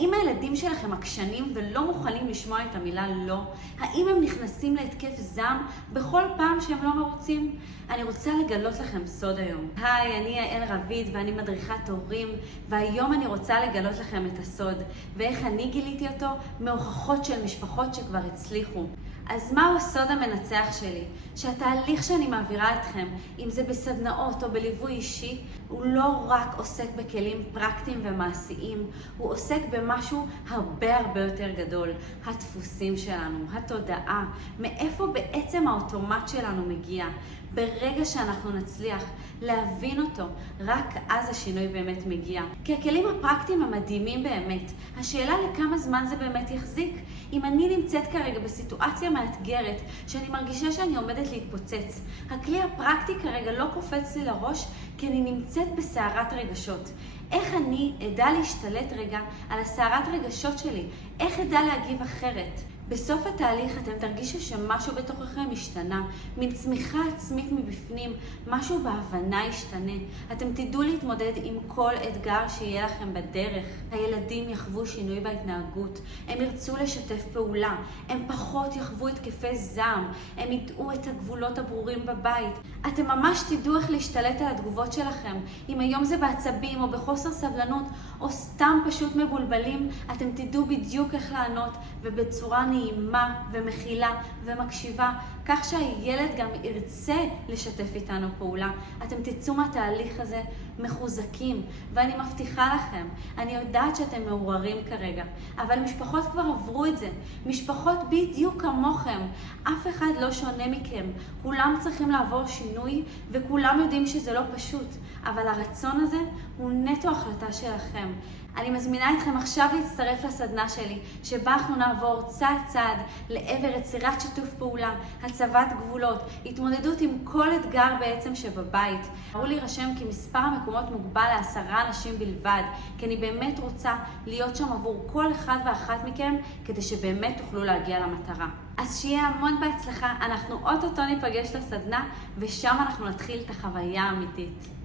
האם הילדים שלכם עקשנים ולא מוכנים לשמוע את המילה לא? האם הם נכנסים להתקף זעם בכל פעם שהם לא מרוצים? אני רוצה לגלות לכם סוד היום. היי, אני יעל רביד ואני מדריכת הורים, והיום אני רוצה לגלות לכם את הסוד, ואיך אני גיליתי אותו מהוכחות של משפחות שכבר הצליחו. אז מהו הסוד המנצח שלי? שהתהליך שאני מעבירה אתכם, אם זה בסדנאות או בליווי אישי, הוא לא רק עוסק בכלים פרקטיים ומעשיים, הוא עוסק במשהו הרבה יותר גדול. הדפוסים שלנו, התודעה, מאיפה בעצם האוטומט שלנו מגיע. ברגע שאנחנו נצליח להבין אותו, רק אז השינוי באמת מגיע. כי הכלים הפרקטיים המדהימים באמת, השאלה לכמה זמן זה באמת יחזיק. אם אני נמצאת כרגע בסיטואציה מאתגרת, שאני מרגישה שאני עומדת להתפוצץ, הכלי הפרקטי כרגע לא קופץ לי לראש, כי אני נמצאת בסערת רגשות. איך אני אדע להשתלט רגע על הסערת רגשות שלי? איך אדע להגיב אחרת? בסוף התהליך אתם תרגישו שמשהו בתוככם השתנה, מין צמיחה עצמית מבפנים, משהו בהבנה ישתנה. אתם תדעו להתמודד עם כל אתגר שיהיה לכם בדרך. הילדים יחוו שינוי בהתנהגות, הם ירצו לשתף פעולה, הם פחות יחוו התקפי זעם, הם ידעו את הגבולות הברורים בבית. אתם ממש תדעו איך להשתלט על התגובות שלכם. אם היום זה בעצבים או בחוסר סבלנות או סתם פשוט מבולבלים, אתם תדעו בדיוק איך לענות ובצורה נעימה ומכילה ומקשיבה, כך שהילד גם ירצה לשתף איתנו פעולה. אתם תצאו מהתהליך הזה מחוזקים, ואני מבטיחה לכם, אני יודעת שאתם מעוררים כרגע, אבל משפחות כבר עברו את זה, משפחות בדיוק כמוכם, אף אחד לא שונה מכם, כולם צריכים לעבור שינוי, וכולם יודעים שזה לא פשוט, אבל הרצון הזה הוא נטו החלטה שלכם. אני מזמינה אתכם עכשיו להצטרף לסדנה שלי, שבה אנחנו נעבור צעד צעד לעבר יצירת שיתוף פעולה, הצבת גבולות, התמודדות עם כל אתגר בעצם שבבית. אמרו להירשם כי מספר המקומות מוגבל ל10 אנשים בלבד, כי אני באמת רוצה להיות שם עבור כל אחד ואחת מכם, כדי שבאמת תוכלו להגיע למטרה. אז שיהיה המון בהצלחה, אנחנו אוטוטו ניפגש לסדנה, ושם אנחנו נתחיל את החוויה האמיתית.